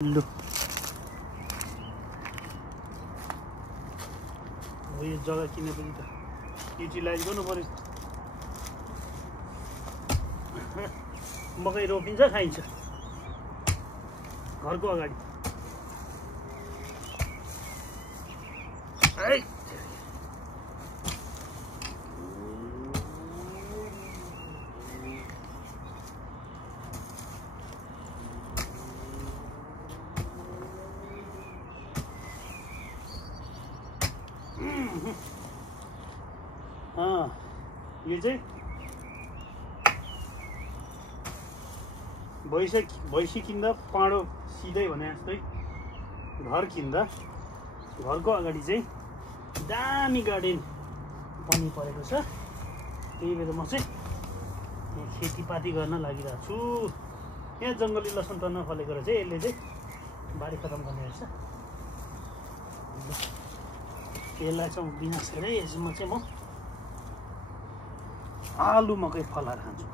लु हो यो जग्गा किनेपछि त युटिलाइज गर्नु पर्यो। मकै रोपिन्छ खाइन्छ घरको अगाडि। यो चाहिँ भैँसी किन्दा पाँडो सिधै भने जस्तै घर किन्दा घरको अगाडि चाहिँ दामी गार्डन पनि परेको छ। त्यही भएर म चाहिँ यहाँ खेतीपाती गर्न लागिरहेको छु। यहाँ जङ्गली लसुन टन्न फलेको रहेछ, यसले चाहिँ बारी खतम गर्ने रहेछ। यसलाई चाहिँ विनाश गरेँ। यसमा चाहिँ म आलु मकै फलाएर खान्छु।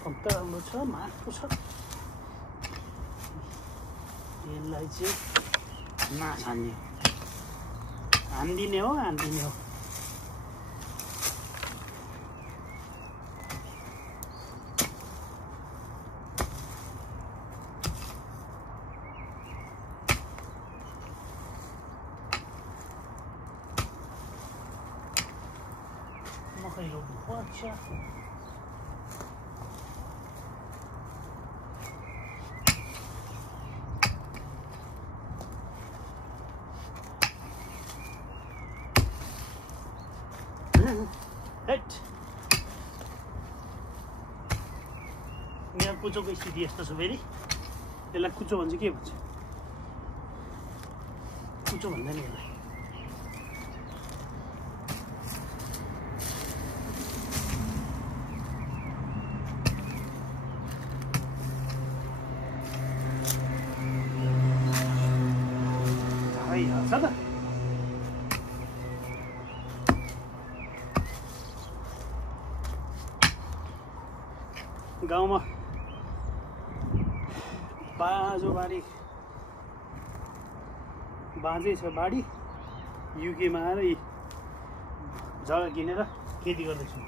कम्ता राम्रो छ, माटो छ। यसलाई चाहिँ नछान्ने, हान्दिने हो हान्दिने हो। मकै रोप्नु पर्छ। यहाँ कुचोको स्थिति यस्तो छ फेरि। यसलाई कुचो भन्छ, के भन्छ? कुचो भन्दैन यसलाई। छ त गाउँमा बाँझै छ बाडी। युकेमा आएर यी जग्गा किनेर खेती गर्दैछु।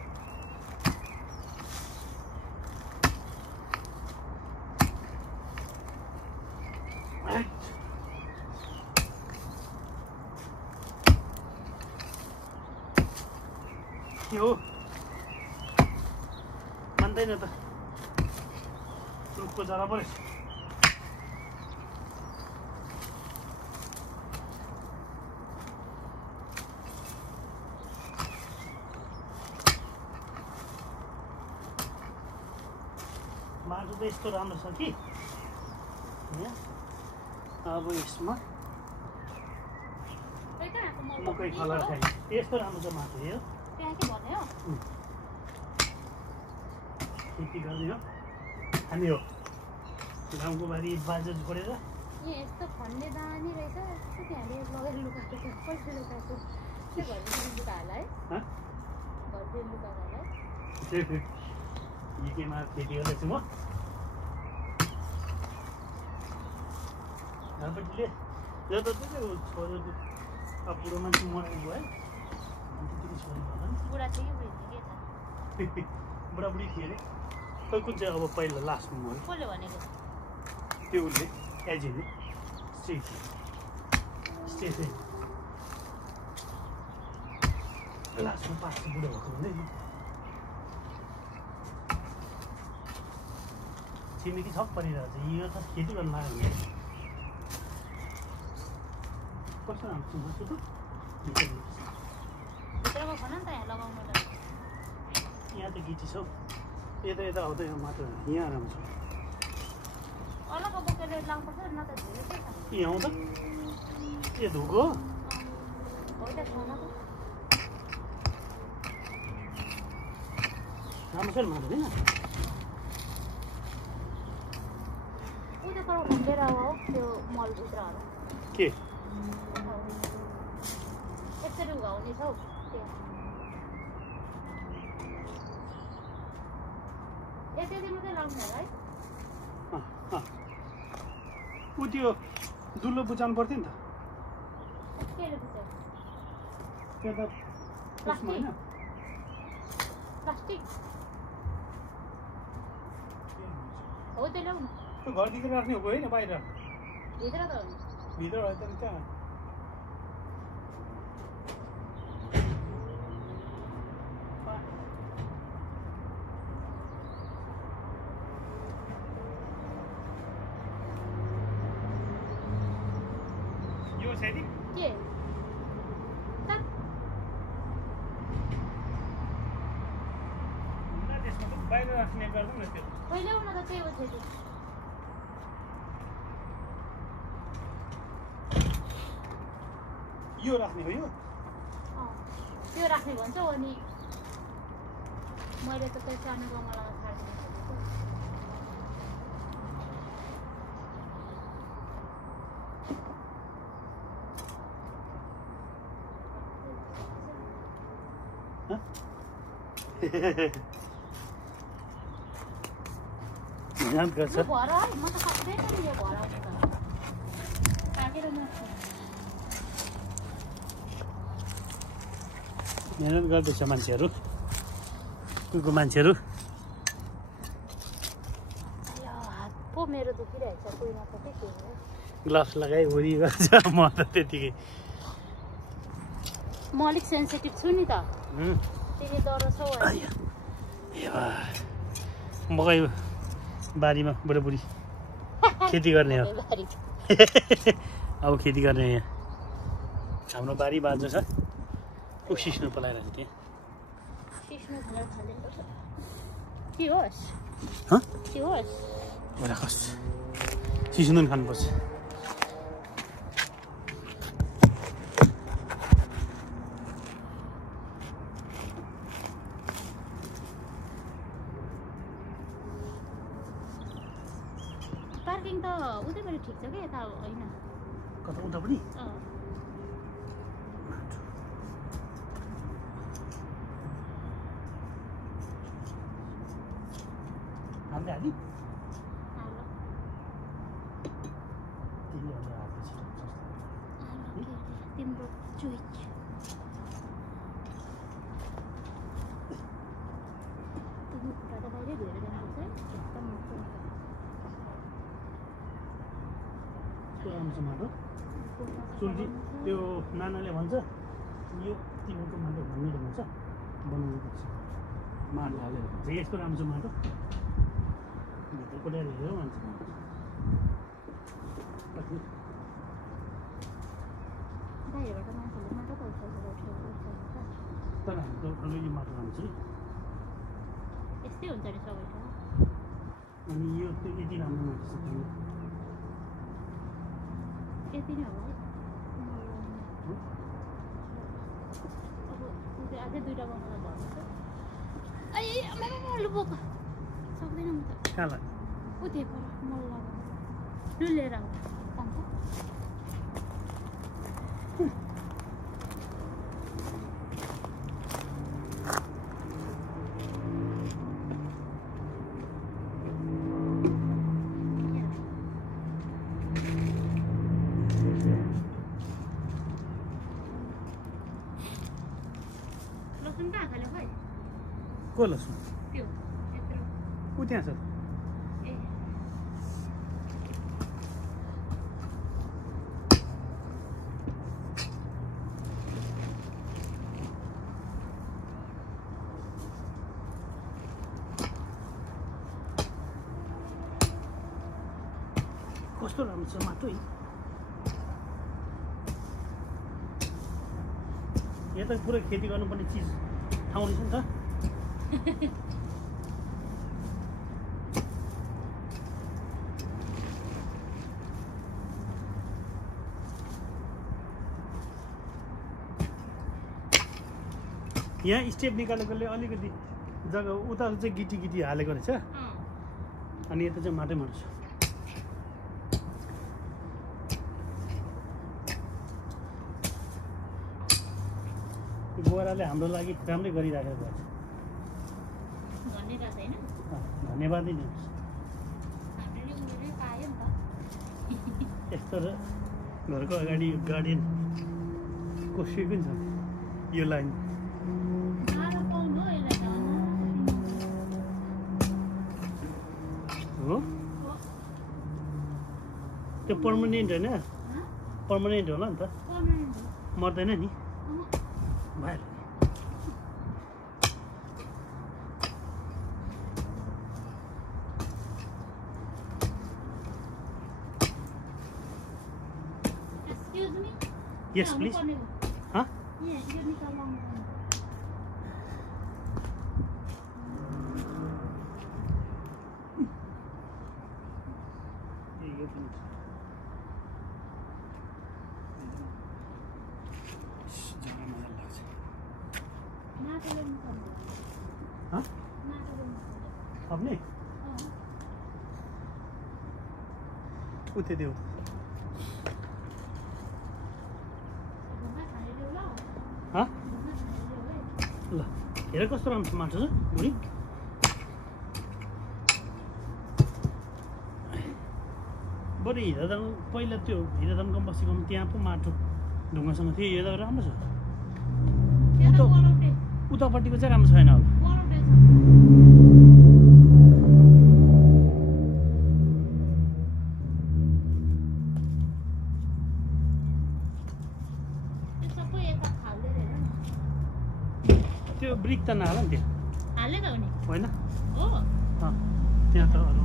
के हो मान्दैन त, रुखको जरा पऱ्यो। माटो त यस्तो राम्रो छ कि यहाँ अब यसमा मकै फलाएर खाइन्छ। यस्तो राम्रो छ माटो यो। खेती गर्ने हो, खाने हो। गाउँको बारी बाजा जोडेर यस्तो खन्ने दामी रहेछ। त्यहाँले लगेर लुकाएको छ। पैसा लुकाएको त्यो घरको लुगा होला है, घरको लुगा होला है। युकेमा खेती गर्दैछु म। घरपट्टिले यो त छोरो बुढो मान्छे मरेको है। बुढा थियो कि बुढी थियो के त? बुढाबुढी थिए अरे। खै कुन चाहिँ अब पहिला लास्टमा मऱ्यो? कसले भनेको? त्यो उसले एजेले स्टेसन लास्टमा पास बुढो भएको हुँदैन। छिमेकी सब परिरहेको छ। यो त खेती गर्न लाग्यो भने कस्तो राम्रो मासु त भित्रमा भन नि त। यहाँ लगाउनु त यहाँ त गिटी छ। यता यता आउँदै माटो यहाँ राम्रो छ। अलग बोकेर लानुपर्छ न त। धेरै के छ यहाँ आउँदा यो धुको होइन खाना त राम्रो छ नि माटो होइन। उता पर घुमेर हो त्यो मलभित्र होला के यसरी उघाउने छ हौ। यति मात्रै लाग्ने होला है। ऊ त्यो दुलो बुझाउनु पर्थ्यो नि त केले बुझ्यो त्यो त त्यसमा होइन प्लास्टिक हो त्यो ल्याउनु त्यो घरभित्र राख्ने हो होइन बाहिर भित्र त हो भित्र भयो त कहाँ यो छैन के त्यसमा त बाहिर राख्ने गर्दैन न त्यो पहिले उन त त्यही हो थियो यो राख्ने हो यो त्यो राख्ने भन्छ अनि मैले त त्यो सानो गमलामा छाड्दिनु खोजेको मेहनत गर्छ यो भर है म त सक्दैन नि यो भर आउने त काटेर नछु मेहनत गर्दैछ मान्छेहरू कुको मान्छेहरू हात पो मेरो दुखिरहेको छ कोही नत्र के हो ग्लभ्स लगाइ वरि गर्छ म त त्यतिकै म अलिक सेन्सिटिभ छु नि त त्यसले डर छ मकै बारीमा बुढाबुढी खेती गर्ने हो अब खेती गर्ने यहाँ हाम्रो बारी बाँझो छ ऊ सिस्नो पलाइरहेको थिएँ के होस् के होस् राखोस् सिस्नो पनि खानुपर्छ पार्किङ त उतैबाट ठिक छ क्या यता होइन कता उता पनि हाल्दै हालि तिम्रो चुइच तिम्रो खुट्टा त बाहिरै धोएर जानुपर्छ है एकदम राम्रो छ माटो सुल्टी त्यो नानाले भन्छ यो तिमीको माटो भन्ने भन्छ बनाउनुपर्छ माटो हालेर भन्छ यस्तो राम्रो छ माटो भित्र कोट्याएर हेऱ्यो मान्छे बाहिरबाट मान्छेले माटो त तर हामी त अलरेडी माटो खान्छ यस्तै हुन्छ नि सबै ठाउँ अनि यो त यति राम्रो माटो छ यति नै होला है अब अझै दुईवटा गमला भर्नु छ लु बोक सक्दैन म त कहाँ लाग्यो उतै पर मल लगाउनु लु लिएर आऊ कान्छ लसुन कहाँ खाले खोइ को लसुन त्यो यत्रो ऊ त्यहाँ छ ए कस्तो राम्रो छ माटो है यहाँ त पुरै खेती गर्नुपर्ने चिज ठाउँ रहेछ नि त यहाँ स्टेप निकालेकोले अलिकति जग्गा उता चाहिँ गिटी गिटी हालेको रहेछ अनि यता चाहिँ माटै माटो छ गोराले हाम्रो लागि राम्रै गरिराखेको छ धन्यवाद हैन धन्यवादै दिनुहोस् हामीले उनीहरुले यस्तो र घरको अगाडि गार्डन कसै पनि छ यो लाइन हो त्यो पर्मानेन्ट होइन पर्मानेन्ट होला नि त मर्दैन नि भइहाल्यो Yes, please. Huh? Yes, you need a long one. Huh? अपने उते देऊ हाँ ल हेर कस्तो राम्रो माटो छ बुढी बरु हिरादान पहिला त्यो हिरादान बसेको त्यहाँ पो माटो ढुङ्गासँग थियो यो त राम्रो छ उतापट्टिको चाहिँ राम्रो छैन होला त्यो ब्रिक त नहाल नि त्यो हाले त हो नि होइन हो त्यहाँ त अरू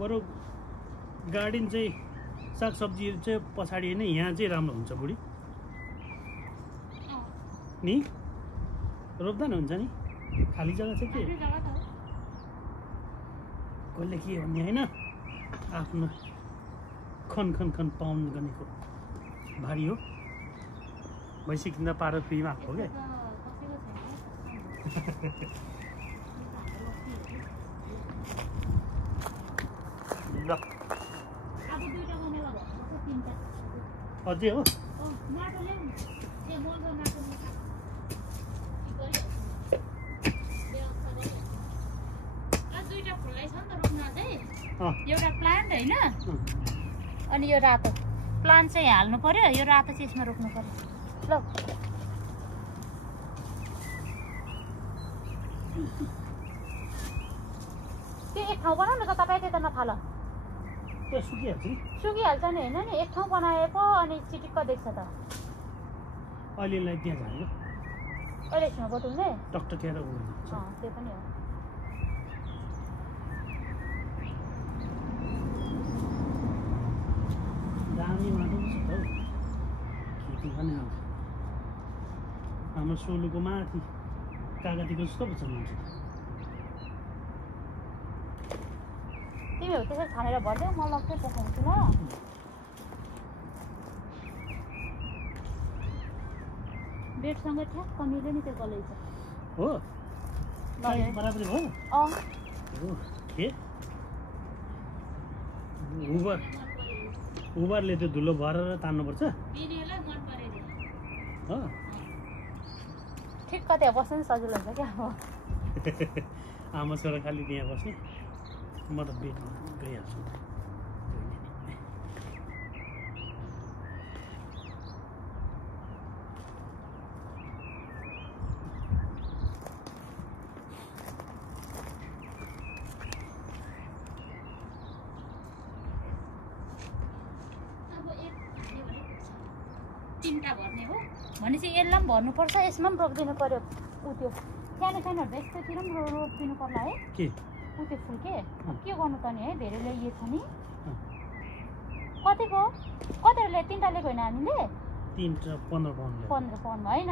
बरु गार्डन चाहिँ सागसब्जीहरू चाहिँ पछाडि नै यहाँ चाहिँ राम्रो हुन्छ बुढी नि रोप्दा नि हुन्छ नि खाली जग्गा चाहिँ के कसले के भन्ने होइन आफ्नो खन पाउन गर्नेको भारी हो भैँसी किन्दा पारो फ्रीमा आएको हो क्या ल अझै हो एउटा प्लान्ट होइन अनि यो रातो प्लान्ट चाहिँ हाल्नु पर्यो यो रातो चाहिँ यसमा रोप्नु पर्यो ल त्यो एक ठाउँ बनाउनु त तपाईँ त्यता नफाल सुकिहाल्छ नि होइन नि एक ठाउँ बनाएको अनि चिटिक्क देख्छ त अहिलेलाई त्यहाँ झाल्यो अहिले यसमा बटुल्ने डक्टर त्यहाँ त त्यो पनि हो दामी माटो छ त हौ खेती गर्ने हाम्रो सोलुको माथि कागतीको जस्तो पो छ माटो तिमीहरू त्यसरी छानेर भरिदेऊ म लग्दै पकाउँछु ल बेडसँग ठ्याक्क मिल्यो नि त्यो गलैँचा हो बराबरी भयो के उबरले त्यो धुलो भरेर तान्नुपर्छ हो ठिक्क त्यहाँ बस्नु नि सजिलो हुन्छ क्या अब आमा छोरा खालि त्यहाँ बस्ने म त बेडमा गइहाल्छु तिनवटा भर्ने हो भनेपछि यसलाई पनि भर्नुपर्छ यसमा पनि रोपिदिनु पर्यो ऊ त्यो सानो सानोहरू यस्तोतिर पनि रोपिदिनु पर्ला है के ऊ त्यो फुल के गर्नु त नि है धेरै ल्याइएको छ नि कतिको कति ल्याए तिनवटा लिएको होइन हामीले 15 पाउन्डमा होइन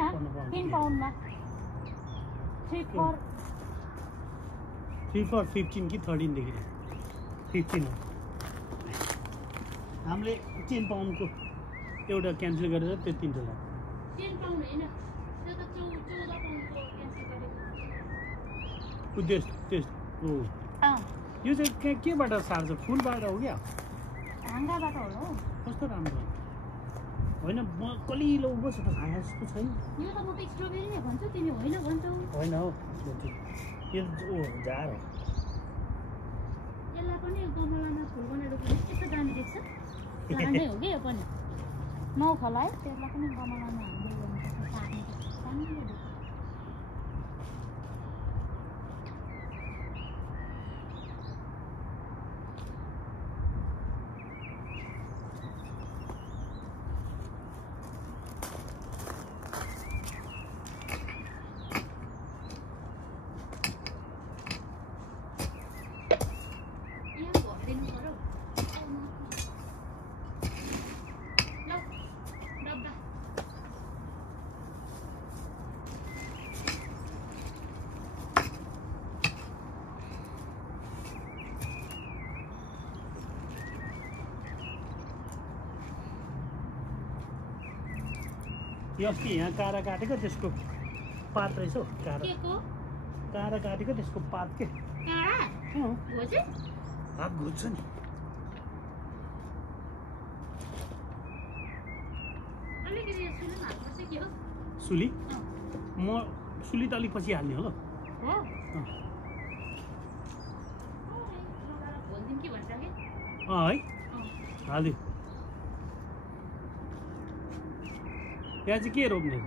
3 पाउन्डमा 3 for 15 कि 13 देखि 15 हो हामीले 10 पाउन्डको एउटा क्यान्सल गरेर त्यो 300 लाग्यो 10 पाउन्ड हैन त्यो त 14 पाउन्डको क्यान्सल गरेको त्यस हो यो चाहिँ केबाट सार्छ फुलबाट हो क्या हाँगाबाट हो कस्तो राम्रो होइन म कलिलो उँभो छ त खाए जस्तो छैन यो त म त स्ट्रबेरी नै भन्छु तिमी होइन भन्छौ होइन हौ यो झार हो यसलाई पनि गमलामा फुल बनाएर रोप्नु यस्तो दामी देख्छ प्लान्टै हो कि यो पनि नौ खोला है त्यसलाई पनि गमलामा हामीले गर्नुपर्छ सार्नु दामी देख्छ यो अस्ति यहाँ काँडा काटेको त्यसको पात रहेछ हौ काँडा काटेको त्यसको पात के हात घुच्छ नि सुली म सुली त अलिक पछि हाल्ने होला है हाल्यो त्यहाँ चाहिँ के रोप्ने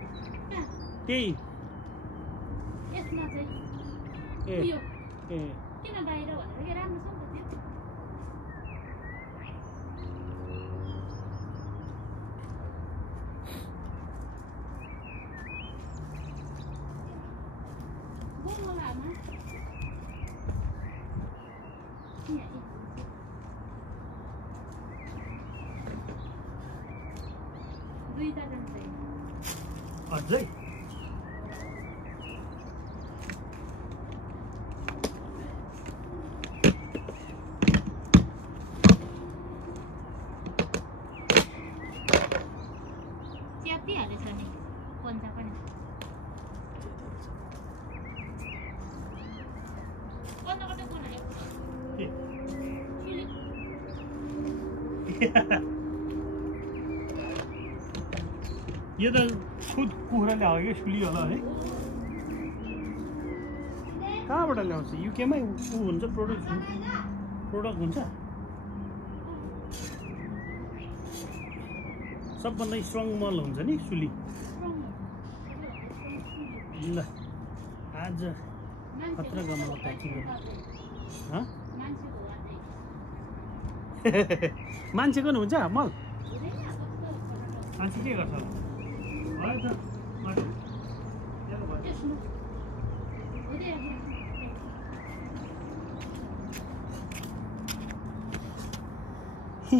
त्यही ए किन बाहिर भनेर के राम्रो छ नि त त्यो गोलामा दुईटा जन चाहिँ अझै च्यापिहालेछ नि पन्जा पनि पन्जाको कुन आयो यो त खुद कुखुराले हो कि सुली होला है कहाँबाट ल्याउँछ युकेमै ऊ हुन्छ प्रोडक्ट हुन्छ सबभन्दा स्ट्रङ मल हुन्छ नि सुली ल आज खतरा गमला प्याकिङ मान्छेको नि हुन्छ मल मान्छे के गर्छ He